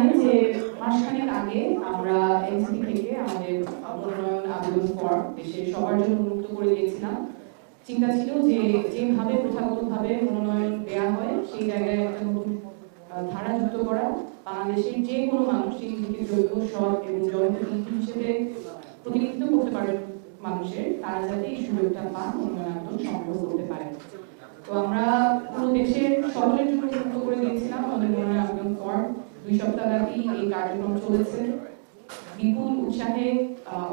জানেন যে মাসখানেক আগে আমরা এনসিপি থেকে আমাদের মনোনয়ন আবেদন ফর্ম দেশের সবার জন্য উন্মুক্ত করে দিয়েছিলাম। চিন্তা ছিল যে যেভাবে প্রথাগতভাবে মনোনয়ন দেওয়া হয় সেই জায়গায় একটা নতুন ধারা যুক্ত করা, বাংলাদেশের যে কোনো মানুষ সেই নিজেকে যোগ্য, সৎ এবং জনপ্রতিনিধি হিসেবে প্রতিনিধিত্ব করতে পারে মানুষের, তারা যাতে এই সুযোগটা পান, মনোনয়ন আবেদন সংগ্রহ করতে পারে। তো আমরা পুরো দেশের সকলের জন্য উন্মুক্ত করে দিয়েছিলাম আমাদের মনোনয়ন আবেদন ফর্ম। 2 সপ্তাহ ব্যাপী এই কার্যক্রম চলেছে। বিপুল উৎসাহে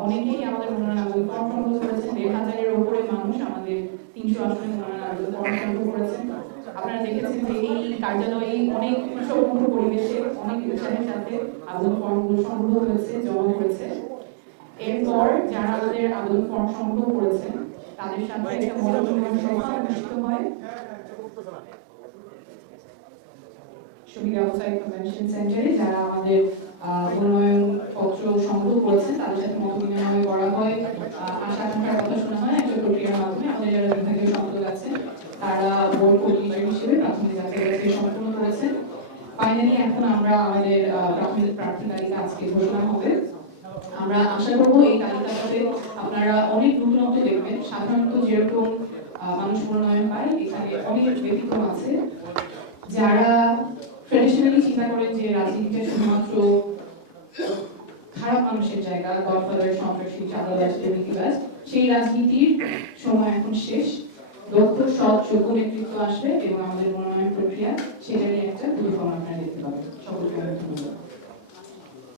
অনেকেই আমাদের মনোনয়ন আবেদন ফর্ম সংগ্রহ করেছেন। 1,500-এর উপরে মানুষ আমাদের 300 আসনে মনোনয়ন আবেদন ফর্ম সংগ্রহ করেছেন। আপনারা দেখেছেন যে এই কার্যালয়ে অনেক উৎসবমুখর পরিবেশে অনেক উৎসাহের সাথে আবেদন ফর্মগুলো সংগ্রহ হয়েছে, জমা হয়েছে। এরপর যারা আমাদের আবেদন ফর্ম সংগ্রহ করেছেন তাদের সাথে একটা মনোনয়ন সভা অনুষ্ঠিত হয় শহীদ আবুসাইদ কনভেনশন সেন্টারে। যারা আমাদের মনোনয়ন পত্র সংগ্রহ করেছেন তাদের সাথে মত বিনিময় করা হয়, আশা আকাঙ্ক্ষার কথা শোনা হয়। একটা প্রক্রিয়ার মাধ্যমে আমাদের যারা বিভাগীয় সম্পাদক আছেন তারা বোর্ড কোঅর্ডিনেটর হিসেবে প্রাথমিক যাচাই সম্পন্ন করেছেন। ফাইনালি এখন আমরা আমাদের প্রাথমিক প্রার্থী তালিকা আজকে ঘোষণা হবে। আমরা আশা করবো এই তালিকাটাতে আপনারা অনেক নতুনত্ব দেখবেন। সাধারণত যেরকম মানুষ মনোনয়ন পায়, এখানে অনেক ব্যতিক্রম আছে। যারা ট্রেডিশনালি চিন্তা করেন যে রাজনীতিটা শুধুমাত্র খারাপ মানুষের জায়গা, গডফাদার, সন্ত্রাসী, চাঁদাবাজ, দুর্নীতিবাজ, সেই রাজনীতির সময় এখন শেষ। দক্ষ, সৎ, যোগ্য নেতৃত্ব আসবে এবং আমাদের মনোনয়ন প্রক্রিয়া সেটা নিয়ে একটা পরিকল্পনা আপনারা দেখতে পাবেন। সকলকে ধন্যবাদ।